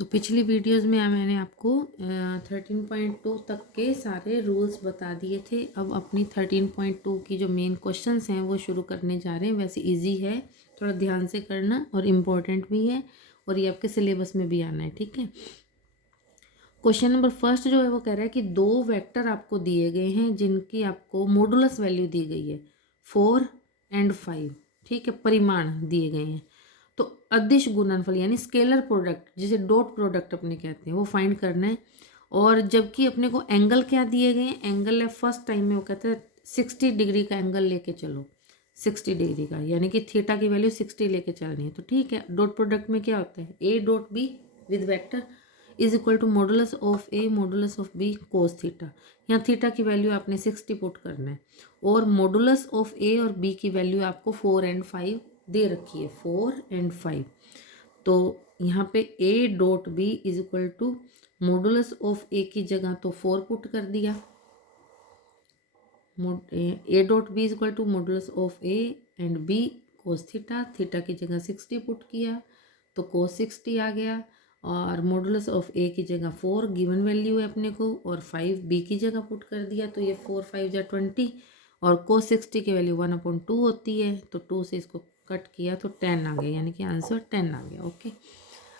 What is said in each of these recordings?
तो पिछली वीडियोस में मैंने आपको 13.2 तक के सारे रूल्स बता दिए थे। अब अपनी 13.2 की जो मेन क्वेश्चंस हैं वो शुरू करने जा रहे हैं। वैसे इजी है, थोड़ा ध्यान से करना और इम्पोर्टेंट भी है और ये आपके सिलेबस में भी आना है, ठीक है। क्वेश्चन नंबर फर्स्ट जो है वो कह रहा है कि दो वेक्टर आपको दिए गए हैं जिनकी आपको मॉडुलस वैल्यू दी गई है 4 और 5, ठीक है, परिमाण दिए गए हैं। तो अदिश गुणनफल यानी स्केलर प्रोडक्ट जिसे डॉट प्रोडक्ट अपने कहते हैं वो फाइंड करना है। और जबकि अपने को एंगल क्या दिए गए हैं, एंगल है फर्स्ट टाइम में वो कहते हैं 60 डिग्री का एंगल लेके चलो, 60 डिग्री का, यानी कि थीटा की वैल्यू 60 लेके चलनी है। तो ठीक है, डॉट प्रोडक्ट में क्या होता है, a dot b with vector is equal to modulus of A modulus of b cos theta. यहाँ थीटा की वैल्यू आपने 60 पुट करना है और मॉडुलस ऑफ ए और बी की वैल्यू आपको 4 और 5 दे रखी है, 4 और 5। तो यहाँ पे A dot B is equal to modulus of A की जगह तो 4 पुट कर दिया, A dot B is equal to modulus of A and B cos theta, theta की जगह 60 पुट किया तो कोस 60 आ गया। और मॉडुलस ऑफ ए की जगह 4 गिवन वैल्यू है अपने को और 5 बी की जगह पुट कर दिया तो ये 4 5 जा 20 और कोस 60 की वैल्यू 1/2 होती है तो 2 से इसको कट किया तो 10 आ गया, यानी कि आंसर 10 आ गया। ओके,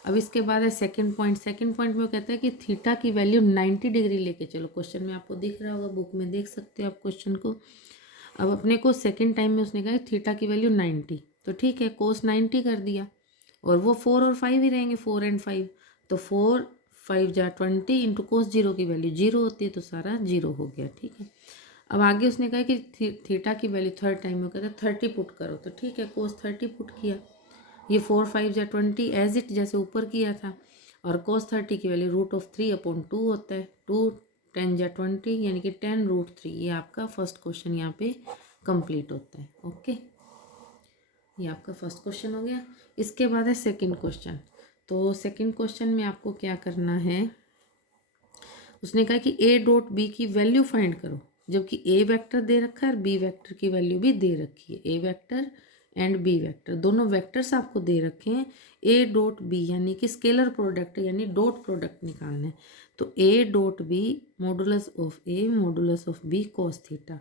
अब इसके बाद है सेकंड पॉइंट। सेकंड पॉइंट में वो कहता है कि थीटा की वैल्यू 90 डिग्री लेके चलो। क्वेश्चन में आपको दिख रहा होगा, बुक में देख सकते हो आप क्वेश्चन को। अब अपने को सेकंड टाइम में उसने कहा थीटा की वैल्यू 90, तो ठीक है कोस 90 कर दिया और वो 4 और 5 ही रहेंगे, 4 और 5, तो 4 5 जा 20 इंटू कोस 0 की वैल्यू 0 होती है तो सारा 0 हो गया, ठीक है। अब आगे उसने कहा कि थीटा की वैल्यू थर्ड टाइम में कहता है 30 पुट करो, तो ठीक है कोस 30 पुट किया। ये 4 5 जा 20 एज इट जैसे ऊपर किया था और कोस 30 की वैल्यू √3/2 होता है, 2 10 जा 20 यानी कि 10√3। ये आपका फर्स्ट क्वेश्चन यहाँ पे कंप्लीट होता है। ओके, ये आपका फर्स्ट क्वेश्चन हो गया। इसके बाद है सेकंड क्वेश्चन। तो सेकंड क्वेश्चन में आपको क्या करना है, उसने कहा कि ए डॉट बी की वैल्यू फाइंड करो, जबकि ए वेक्टर दे रखा है और बी वेक्टर की वैल्यू भी दे रखी है। A vector and B vector दोनों वेक्टर्स आपको दे रखे हैं। ए डॉट बी यानी कि स्केलर प्रोडक्ट यानी डॉट प्रोडक्ट निकालना है। तो A dot B modulus of A modulus of B cos theta,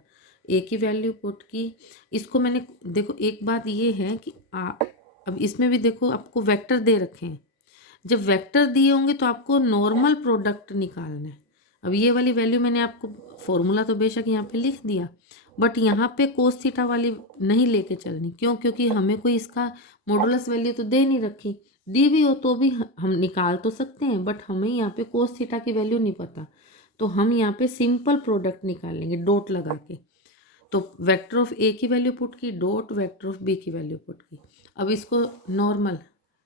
A की वैल्यू पुट की। इसको मैंने देखो, एक बात ये है कि अब इसमें भी देखो आपको वेक्टर दे रखे हैं। जब वेक्टर दिए होंगे तो आपको नॉर्मल प्रोडक्ट निकालना है। अब ये वाली वैल्यू मैंने आपको फॉर्मूला तो बेशक यहाँ पे लिख दिया, बट यहाँ पे कोस थीटा वाली नहीं लेके चलनी। क्यों? क्योंकि हमें कोई इसका मॉडुलस वैल्यू तो दे नहीं रखी, दी भी हो तो भी हम निकाल तो सकते हैं, बट हमें यहाँ पे कोस थीटा की वैल्यू नहीं पता, तो हम यहाँ पे सिंपल प्रोडक्ट निकाल लेंगे डॉट लगा के। तो वेक्टर ऑफ ए की वैल्यू पुट की, डॉट वेक्टर ऑफ बी की वैल्यू पुट की। अब इसको नॉर्मल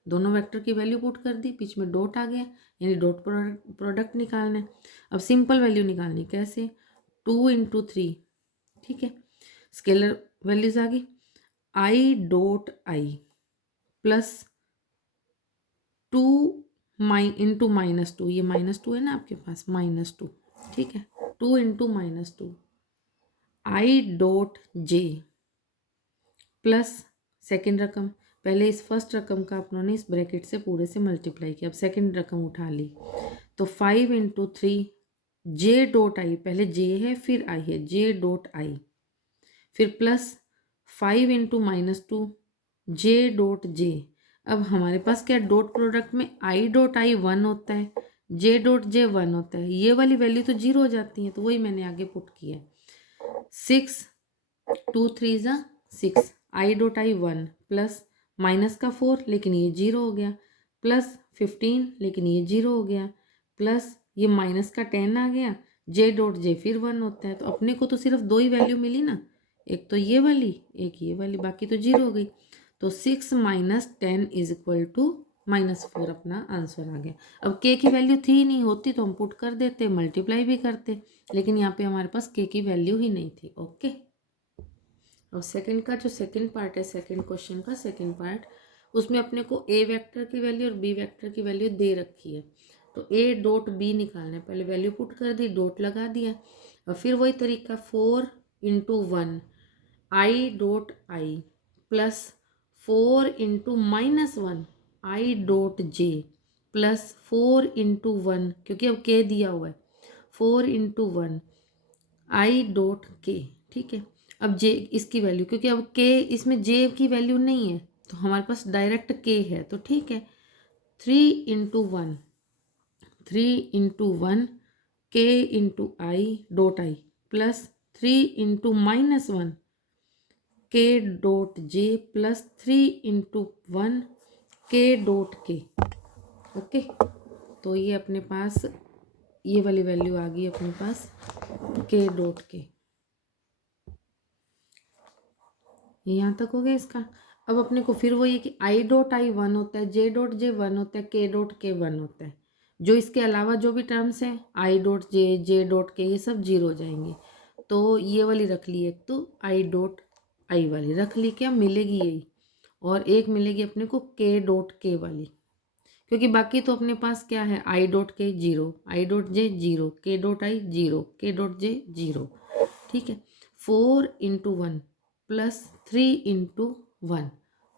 दोनों वेक्टर की वैल्यू पुट कर दी, बीच में डॉट आ गया, यानी डॉट प्रोडक्ट निकालना है। अब सिंपल वैल्यू निकालनी कैसे, 2 × 3, ठीक है, स्केलर वैल्यूज आ गई, I dot I plus 2 into -2, ये -2 है ना आपके पास, -2, ठीक है, 2 into -2 I dot J plus second रकम, पहले इस फर्स्ट रकम का अपनों इस ब्रैकेट से पूरे से मल्टीप्लाई किया, अब सेकेंड रकम उठा ली तो 5 × 3 जे डॉट आई, पहले जे है फिर आई है, जे डॉट आई, फिर प्लस 5 × -2 जे डॉट जे। अब हमारे पास क्या, डॉट प्रोडक्ट में आई डॉट आई 1 होता है, जे डॉट जे 1 होता है, ये वाली वैल्यू तो 0 हो जाती है, तो वही मैंने आगे पुट किया। 6 2 3 ज़ा 6, I dot I 1 plus minus का 4 लेकिन ये 0 हो गया, प्लस 15 लेकिन ये 0 हो गया, प्लस ये माइनस का 10 आ गया, जे डॉट जे फिर 1 होता है। तो अपने को तो सिर्फ दो ही वैल्यू मिली ना, एक तो ये वाली एक ये वाली, बाकी तो 0 हो गई। तो 6 - 10 इज इक्वल टू -4 अपना आंसर आ गया। अब के की वैल्यू थी नहीं, होती तो हम पुट कर देते, मल्टीप्लाई भी करते, लेकिन यहाँ पे हमारे पास के की वैल्यू ही नहीं थी। ओके, और सेकंड का जो सेकंड पार्ट है, सेकंड क्वेश्चन का सेकंड पार्ट, उसमें अपने को ए वेक्टर की वैल्यू और बी वेक्टर की वैल्यू दे रखी है। तो ए डॉट बी निकालना है, पहले वैल्यू पुट कर दी, डॉट लगा दिया, और फिर वही तरीका 4 × 1 I dot I plus 4 × -1 I dot J plus 4 × 1, क्योंकि अब के दिया हुआ है, 4 × 1 आई डॉट के, ठीक है। अब जे इसकी वैल्यू, क्योंकि अब के इसमें जे की वैल्यू नहीं है तो हमारे पास डायरेक्ट के है, तो ठीक है। 3 × 1 3 × 1 के into I dot I plus 3 × -1 के डॉट जे प्लस 3 × 1 के डॉट के। ओके, तो ये अपने पास ये वाली वैल्यू आ गई अपने पास के डॉट के। यहाँ तक हो गया इसका। अब अपने को फिर वो ये कि आई डॉट आई 1 होता है, जे डॉट जे 1 होता है, के डॉट के 1 होता है। जो इसके अलावा जो भी टर्म्स हैं I dot J, J dot के, ये सब जीरो हो जाएंगे। तो ये वाली रख ली एक, तो आई डॉट आई वाली रख ली, क्या मिलेगी यही, और एक मिलेगी अपने को के डॉट के वाली, क्योंकि बाकी तो अपने पास क्या है, आई डॉट के 0, आई डॉट जे 0, के डॉट आई 0, के डॉट जे 0, ठीक है। 4 × 1 प्लस 3 × 1,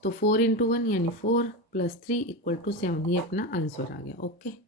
तो 4 × 1 यानी 4 प्लस 3 = 7, ये अपना आंसर आ गया। ओके।